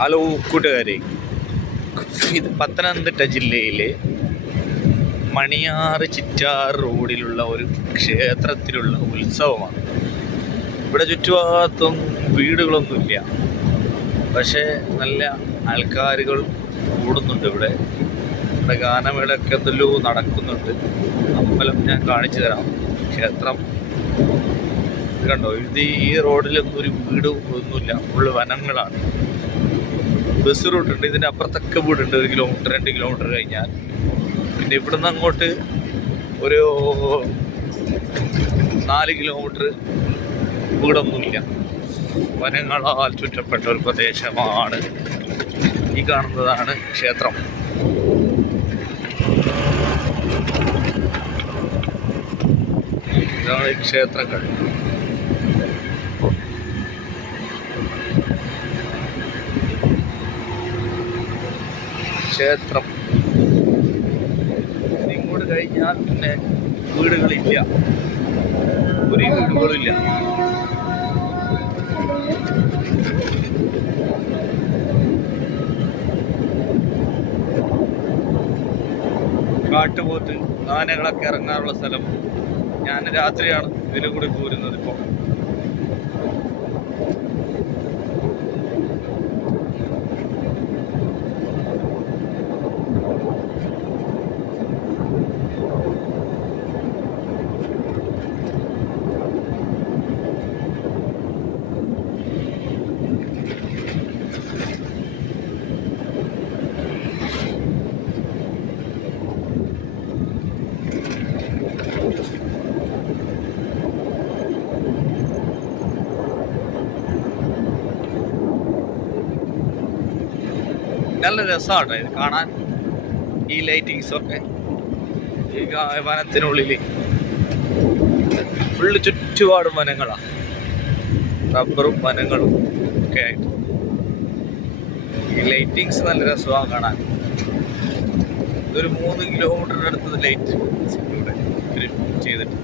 Hello കൂട്ടുകാരെ, ഇത് പത്തനംതിട്ട ജില്ലയിലെ മണിയാറ് ചിറ്റാർ റോഡിലുള്ള ഒരു ക്ഷേത്രത്തിലുള്ള ഉത്സവമാണ്. ഇവിടെ ചുറ്റുഭാഗത്തും വീടുകളൊന്നുമില്ല, പക്ഷേ നല്ല ആൾക്കാരുകൾ കൂടുന്നുണ്ട്. ഇവിടെ ഗാനമേളയൊക്കെ എന്തെല്ലോ നടക്കുന്നുണ്ട്. അമ്പലം ഞാൻ കാണിച്ചു തരാം. ക്ഷേത്രം കണ്ടോ? ഇത് ഈ റോഡിലൊന്നും ഒരു വീട് ഒന്നുമില്ല, ഫുള്ള് വനങ്ങളാണ്. ബസ് റൂട്ടുണ്ട്, ഇതിൻ്റെ അപ്പുറത്തൊക്കെ വീടുണ്ട്. 1 കിലോമീറ്റർ 2 കിലോമീറ്റർ കഴിഞ്ഞാൽ. പിന്നെ ഇവിടുന്ന് അങ്ങോട്ട് ഒരു 4 കിലോമീറ്റർ വീടൊന്നുമില്ല. വനങ്ങളാൽ ചുറ്റപ്പെട്ട ഒരു പ്രദേശമാണ്. ഈ കാണുന്നതാണ് ക്ഷേത്രം. ഇതാണ് ഈ ക്ഷേത്രങ്ങൾ. ക്ഷേത്രം ഇങ്ങോട്ട് കഴിഞ്ഞാൽ പിന്നെ വീടുകളില്ല, ഒരു വീടുകളില്ല. കാട്ടുപോത്ത് ആനകളൊക്കെ ഇറങ്ങാറുള്ള സ്ഥലം. ഞാൻ രാത്രിയാണ് ഇതിൽ കൂടി പോരുന്നത്. ഇപ്പോൾ നല്ല രസമാണ് ഇത് കാണാൻ. ഈ ലൈറ്റിങ്സൊക്കെ ഈ വനത്തിനുള്ളിൽ ഫുള്ള് ചുറ്റുപാടും വനങ്ങളാണ്, റബ്ബറും വനങ്ങളും ഒക്കെ ആയിട്ട്. ഈ ലൈറ്റിങ്സ് നല്ല രസമാണ് കാണാൻ. ഇതൊരു 3 കിലോമീറ്ററിനടുത്ത് ലൈറ്റ് ഇവിടെ ചെയ്തിട്ട്